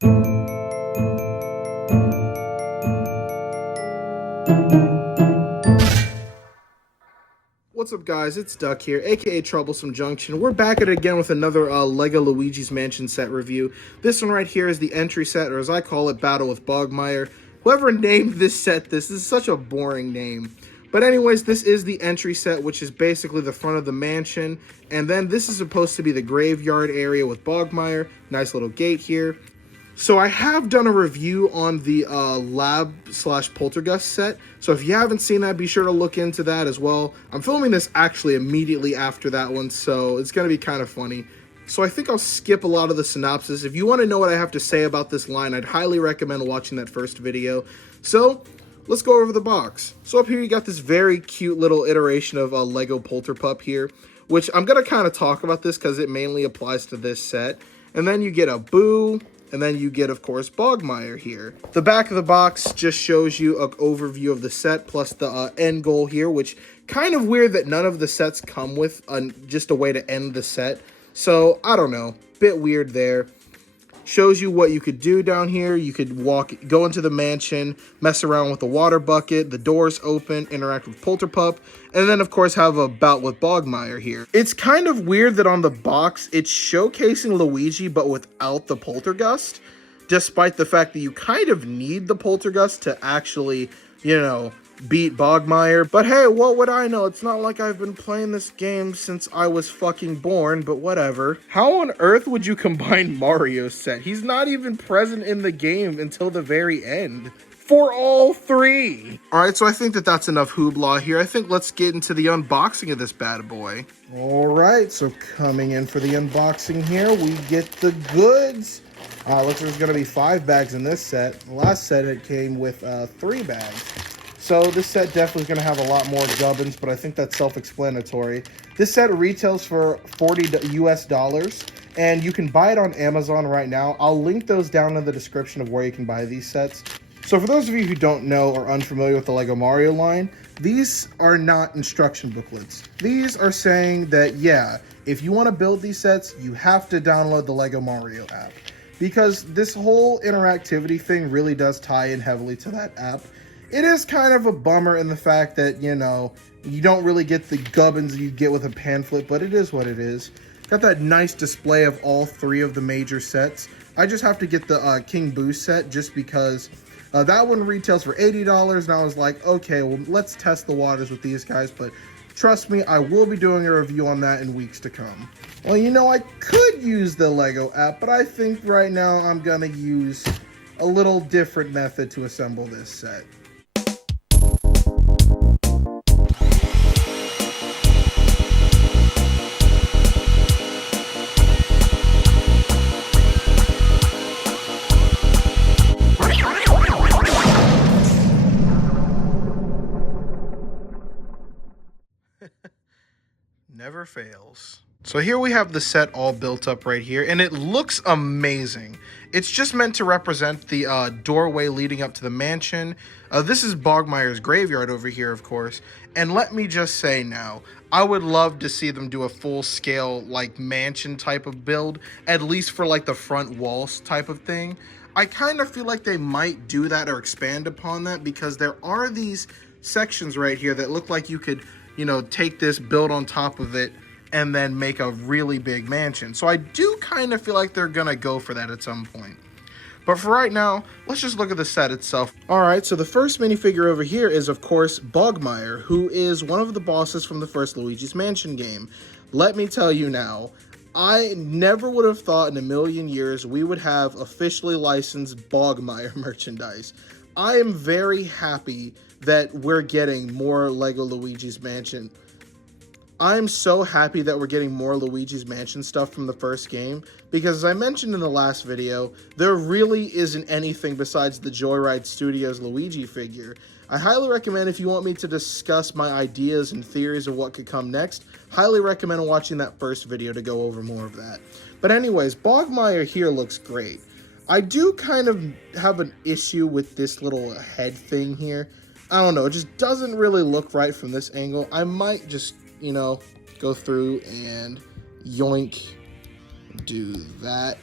What's up, guys? It's Duck here, aka Troublesome Junction. We're back at it again with another LEGO Luigi's Mansion set review. This one right here is the entry set, or as I call it, Battle with Bogmire. Whoever named this set this is such a boring name. But anyways, this is the entry set, which is basically the front of the mansion. And then this is supposed to be the graveyard area with Bogmire. Nice little gate here. So I have done a review on the lab/poltergust set, so if you haven't seen that, be sure to look into that as well. I'm filming this actually immediately after that one, so it's going to be kind of funny. So I think I'll skip a lot of the synopsis. If you want to know what I have to say about this line, I'd highly recommend watching that first video. So let's go over the box. So up here you got this very cute little iteration of a Lego Polterpup here, which I'm going to kind of talk about this because it mainly applies to this set. And then you get a Boo. And then you get, of course, Bogmire here. The back of the box just shows you an overview of the set, plus the end goal here, which kind of weird that none of the sets come with just a way to end the set. So, I don't know. Bit weird there. Shows you what you could do down here. You could go into the mansion, mess around with the water bucket, the doors open, interact with Polterpup, and then, of course, have a bout with Bogmire here. It's kind of weird that on the box, it's showcasing Luigi, but without the Poltergust, despite the fact that you kind of need the Poltergust to actually, you know, beat Bogmire. But hey, what would I know? It's not like I've been playing this game since I was fucking born, but whatever. How on earth would you combine Mario's set? He's not even present in the game until the very end. For all three. Alright, so I think that that's enough hoopla here. I think let's get into the unboxing of this bad boy. Alright, so coming in for the unboxing here, we get the goods. Looks like there's going to be 5 bags in this set. The last set it came with 3 bags. So this set definitely is going to have a lot more gubbins, but I think that's self-explanatory. This set retails for $40 US, and you can buy it on Amazon right now. I'll link those down in the description of where you can buy these sets. So for those of you who don't know or unfamiliar with the LEGO Mario line, these are not instruction booklets. These are saying that, yeah, if you want to build these sets, you have to download the LEGO Mario app. Because this whole interactivity thing really does tie in heavily to that app. It is kind of a bummer in the fact that, you know, you don't really get the gubbins you get with a pan flip, but it is what it is. Got that nice display of all 3 of the major sets. I just have to get the King Boo set just because that one retails for $80, and I was like, okay, well, let's test the waters with these guys, but trust me, I will be doing a review on that in weeks to come. Well, you know, I could use the LEGO app, but I think right now I'm gonna use a little different method to assemble this set. Never fails. So here we have the set all built up right here, and it looks amazing. It's just meant to represent the doorway leading up to the mansion. This is Bogmire's graveyard over here, of course. And let me just say now, I would love to see them do a full-scale, like, mansion type of build, at least for, like, the front walls type of thing. I kind of feel like they might do that or expand upon that, because there are these sections right here that look like you could, you know, take this, build on top of it, and then make a really big mansion. So I do kind of feel like they're gonna go for that at some point. But for right now, let's just look at the set itself. Alright, so the first minifigure over here is, of course, Bogmire, who is one of the bosses from the first Luigi's Mansion game. Let me tell you now, I never would have thought in a million years we would have officially licensed Bogmire merchandise. I am very happy that we're getting more LEGO Luigi's Mansion. I'm so happy that we're getting more Luigi's Mansion stuff from the first game, because as I mentioned in the last video, there really isn't anything besides the Joyride Studios Luigi figure. I highly recommend, if you want me to discuss my ideas and theories of what could come next, highly recommend watching that first video to go over more of that. But anyways, Bogmire here looks great. I do kind of have an issue with this little head thing here. I don't know, it just doesn't really look right from this angle. I might just, you know, go through and yoink, do that.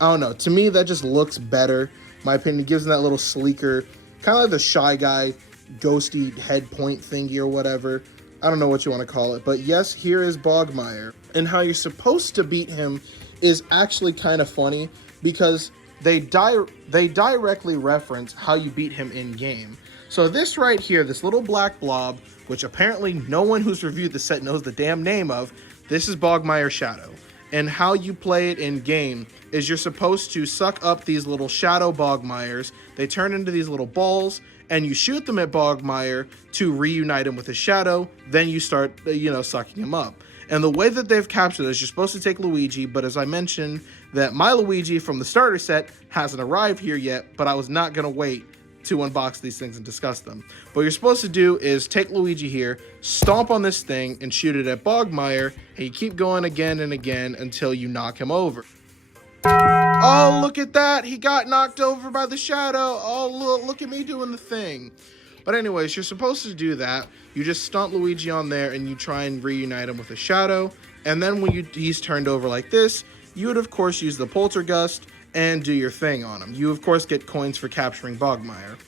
I don't know. To me, that just looks better. My opinion, it gives him that little sleeker, kind of like the Shy Guy, ghosty head point thingy or whatever. I don't know what you want to call it. But yes, here is Bogmire. And how you're supposed to beat him is actually kind of funny because they directly reference how you beat him in-game. So this right here, this little black blob, which apparently no one who's reviewed the set knows the damn name of, this is Bogmire Shadow. And how you play it in-game is you're supposed to suck up these little shadow Bogmires. They turn into these little balls, and you shoot them at Bogmire to reunite him with his shadow. Then you start, sucking him up. And the way that they've captured this, you're supposed to take Luigi, but as I mentioned, that my Luigi from the starter set hasn't arrived here yet, but I was not going to wait to unbox these things and discuss them. What you're supposed to do is take Luigi here, stomp on this thing, and shoot it at Bogmire, and you keep going again and again until you knock him over. Oh, look at that! He got knocked over by the shadow! Oh, look at me doing the thing. But anyways, you're supposed to do that. You just stomp Luigi on there, and you try and reunite him with a shadow. And then when he's turned over like this, you would, of course, use the Poltergust and do your thing on him. You, of course, get coins for capturing Bogmire.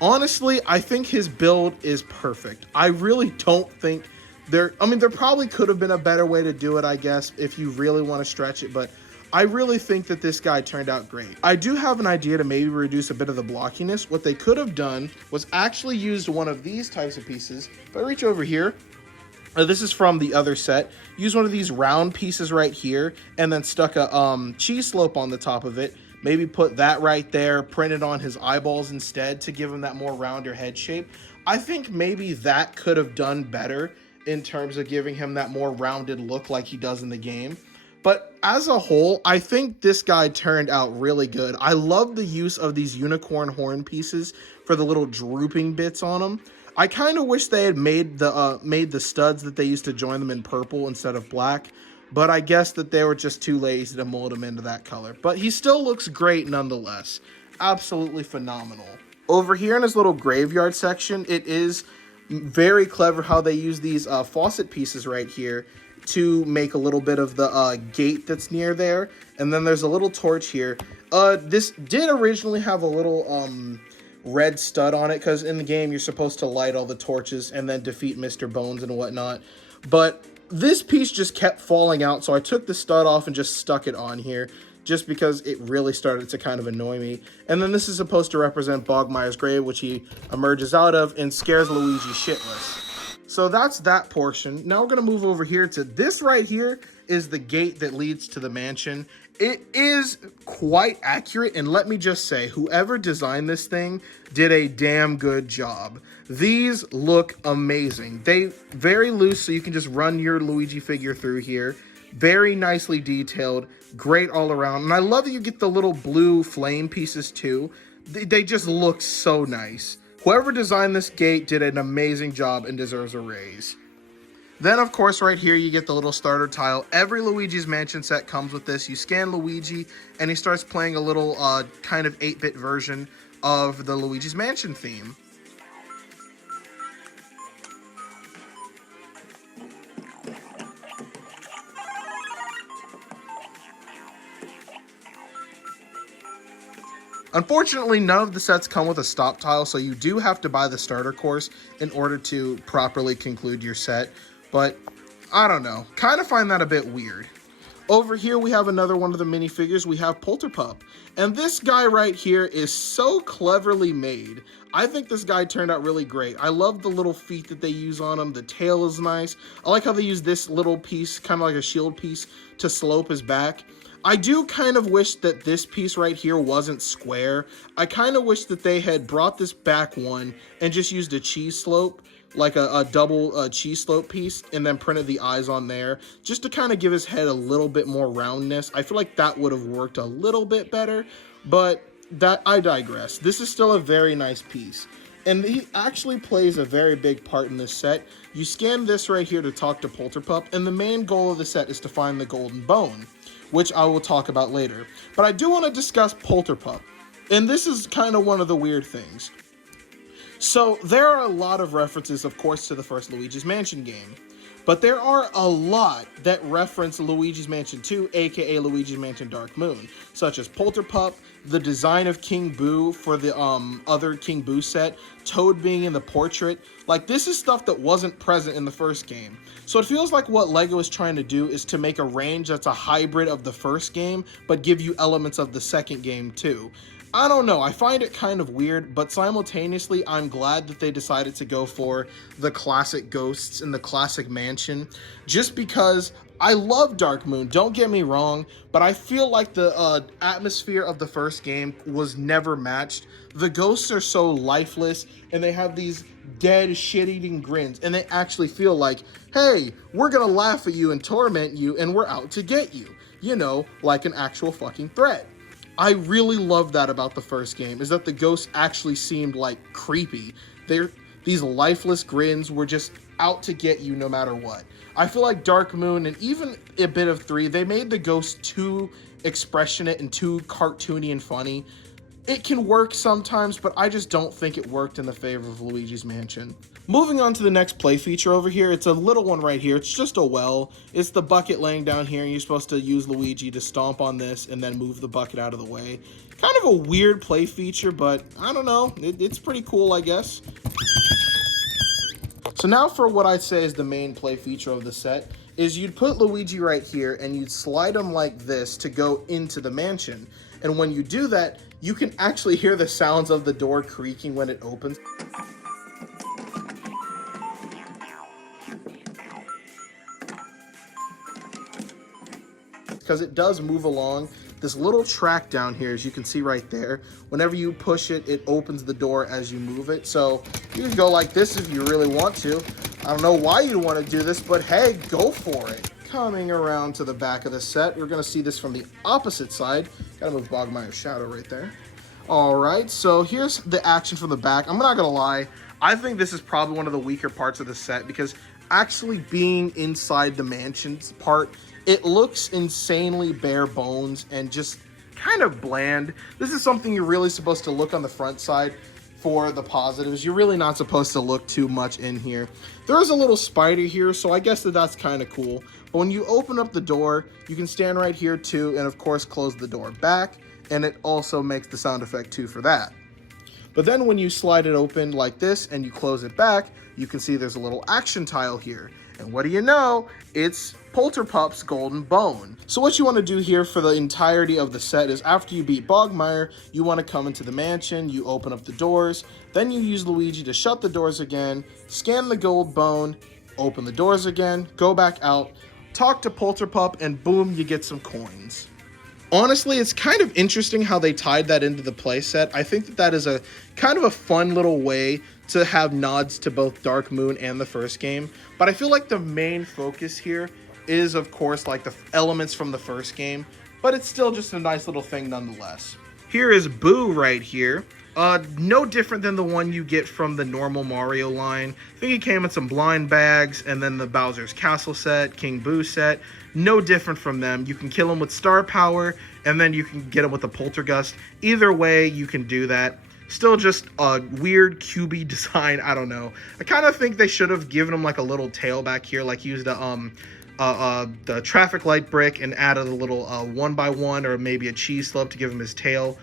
Honestly, I think his build is perfect. I really don't think there probably could have been a better way to do it, I guess, if you really want to stretch it, but I really think that this guy turned out great. I do have an idea to maybe reduce a bit of the blockiness. What they could have done was actually used one of these types of pieces. If I reach over here, this is from the other set. Use one of these round pieces right here and then stuck a cheese slope on the top of it. Maybe put that right there, print it on his eyeballs instead to give him that more rounder head shape. I think maybe that could have done better in terms of giving him that more rounded look like he does in the game. But as a whole, I think this guy turned out really good. I love the use of these unicorn horn pieces for the little drooping bits on them. I kind of wish they had made the studs that they used to join them in purple instead of black, but I guess that they were just too lazy to mold him into that color. But he still looks great nonetheless. Absolutely phenomenal. Over here in his little graveyard section, it is very clever how they use these faucet pieces right here to make a little bit of the gate that's near there. And then there's a little torch here. This did originally have a little red stud on it, because in the game you're supposed to light all the torches and then defeat Mr. Bones and whatnot. But this piece just kept falling out, so I took the stud off and just stuck it on here, just because it really started to kind of annoy me. And then this is supposed to represent Bogmire's grave, which he emerges out of and scares Luigi shitless. So that's that portion. Now we're going to move over here to this right here is the gate that leads to the mansion. It is quite accurate, and let me just say, whoever designed this thing did a damn good job. These look amazing. They very loose, so you can just run your Luigi figure through here. Very nicely detailed, great all around. And I love that you get the little blue flame pieces too. They just look so nice. Whoever designed this gate did an amazing job and deserves a raise. Then, of course, right here, you get the little starter tile. Every Luigi's Mansion set comes with this. You scan Luigi, and he starts playing a little kind of 8-bit version of the Luigi's Mansion theme. Unfortunately, none of the sets come with a stop tile, so you do have to buy the starter course in order to properly conclude your set. But, I don't know. Kind of find that a bit weird. Over here, we have another one of the minifigures. We have Polterpup. And this guy right here is so cleverly made. I think this guy turned out really great. I love the little feet that they use on him. The tail is nice. I like how they use this little piece, kind of like a shield piece, to slope his back. I do kind of wish that this piece right here wasn't square. I kind of wish that they had brought this back one and just used a cheese slope, like a double cheese slope piece, and then printed the eyes on there, just to kind of give his head a little bit more roundness. I feel like that would have worked a little bit better, but that I digress. This is still a very nice piece. And he actually plays a very big part in this set. You scan this right here to talk to Polterpup, and the main goal of the set is to find the golden bone, which I will talk about later. But I do want to discuss Polterpup, and this is kind of one of the weird things. So there are a lot of references, of course, to the first Luigi's Mansion game, But there are a lot that reference Luigi's Mansion 2, aka Luigi's Mansion Dark Moon, such as Polterpup, the design of King Boo for the other King Boo set, Toad being in the portrait. Like, this is stuff that wasn't present in the first game. So it feels like what LEGO is trying to do is to make a range that's a hybrid of the first game, but give you elements of the second game too. I don't know, I find it kind of weird, but simultaneously I'm glad that they decided to go for the classic ghosts and the classic mansion, just because I love Dark Moon, don't get me wrong, but I feel like the atmosphere of the first game was never matched. The ghosts are so lifeless, and they have these dead, shit-eating grins, and they actually feel like, hey, we're gonna laugh at you and torment you, and we're out to get you. You know, like an actual fucking threat. I really love that about the first game, is that the ghosts actually seemed like creepy. These lifeless grins were just out to get you no matter what. I feel like Dark Moon and even a bit of 3, they made the ghosts too expressionate and too cartoony and funny. It can work sometimes, but I just don't think it worked in the favor of Luigi's Mansion. Moving on to the next play feature over here, it's a little one right here. It's just a well. It's the bucket laying down here, and you're supposed to use Luigi to stomp on this and then move the bucket out of the way. Kind of a weird play feature, but I don't know. It's pretty cool, I guess. So now for what I'd say is the main play feature of the set, is you'd put Luigi right here and you'd slide him like this to go into the mansion. And when you do that, you can actually hear the sounds of the door creaking when it opens. Because it does move along this little track down here, as you can see right there. Whenever you push it, it opens the door as you move it. So you can go like this if you really want to. I don't know why you'd want to do this, but hey, go for it. Coming around to the back of the set, we're going to see this from the opposite side. Gotta move Bogmire's shadow right there. All right, so here's the action from the back. I'm not gonna lie, I think this is probably one of the weaker parts of the set, because actually being inside the mansion's part, it looks insanely bare bones and just kind of bland. This is something you're really supposed to look on the front side for the positives. You're really not supposed to look too much in here. There is a little spider here, so I guess that's kind of cool. But when you open up the door, you can stand right here too, and of course close the door back, and it also makes the sound effect too for that. But then when you slide it open like this and you close it back, you can see there's a little action tile here. And what do you know? It's Polterpup's golden bone. So what you want to do here for the entirety of the set is, after you beat Bogmire, you want to come into the mansion, you open up the doors, then you use Luigi to shut the doors again, scan the gold bone, open the doors again, go back out, talk to Polterpup, and boom, you get some coins. Honestly, it's kind of interesting how they tied that into the playset. I think that is a kind of a fun little way to have nods to both Dark Moon and the first game. But I feel like the main focus here is, of course, like the elements from the first game, but it's still just a nice little thing nonetheless. Here is Boo right here. No different than the one you get from the normal Mario line. I think it came with some blind bags, and then the Bowser's Castle set, King Boo set. No different from them. You can kill him with star power, and then you can get him with a poltergust. Either way, you can do that. Still just a weird cubey design. I don't know. I kind of think they should have given him like a little tail back here, like used the traffic light brick and added a little 1x1 or maybe a cheese slope to give him his tail.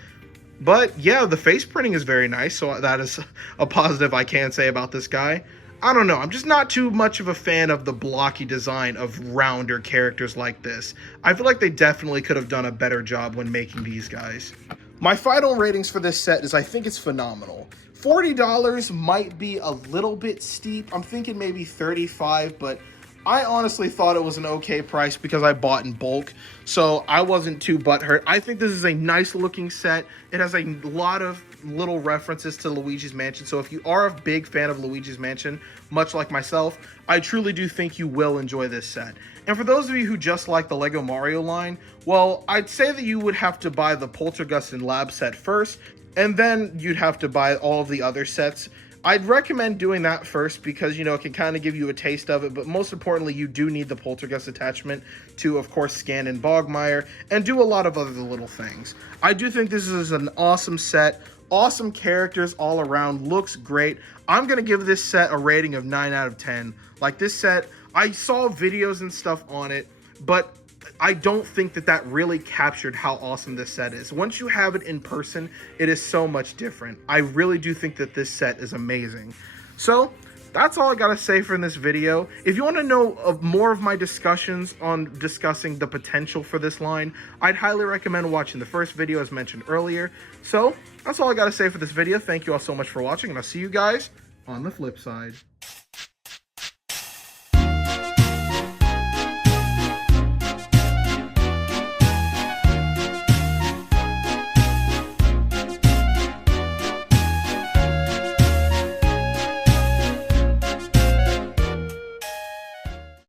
But yeah, the face printing is very nice, so that is a positive I can say about this guy. I don't know, I'm just not too much of a fan of the blocky design of rounder characters like this. I feel like they definitely could have done a better job when making these guys. My final ratings for this set is, I think it's phenomenal. $40 might be a little bit steep. I'm thinking maybe $35, but I honestly thought it was an okay price because I bought in bulk, so I wasn't too butthurt. I think this is a nice looking set. It has a lot of little references to Luigi's Mansion, so if you are a big fan of Luigi's Mansion, much like myself, I truly do think you will enjoy this set. And for those of you who just like the Lego Mario line, well, I'd say that you would have to buy the Poltergust and Lab set first, and then you'd have to buy all of the other sets. I'd recommend doing that first because, you know, it can kind of give you a taste of it, but most importantly, you do need the Poltergust attachment to, of course, scan in Bogmire and do a lot of other little things. I do think this is an awesome set, awesome characters all around, looks great. I'm going to give this set a rating of 9 out of 10. Like, this set, I saw videos and stuff on it, but I don't think that that really captured how awesome this set is. Once you have it in person, it is so much different. I really do think that this set is amazing. So that's all I gotta say for this video. If you want to know of more of my discussions on discussing the potential for this line, I'd highly recommend watching the first video as mentioned earlier. So that's all I gotta say for this video. Thank you all so much for watching, and I'll see you guys on the flip side.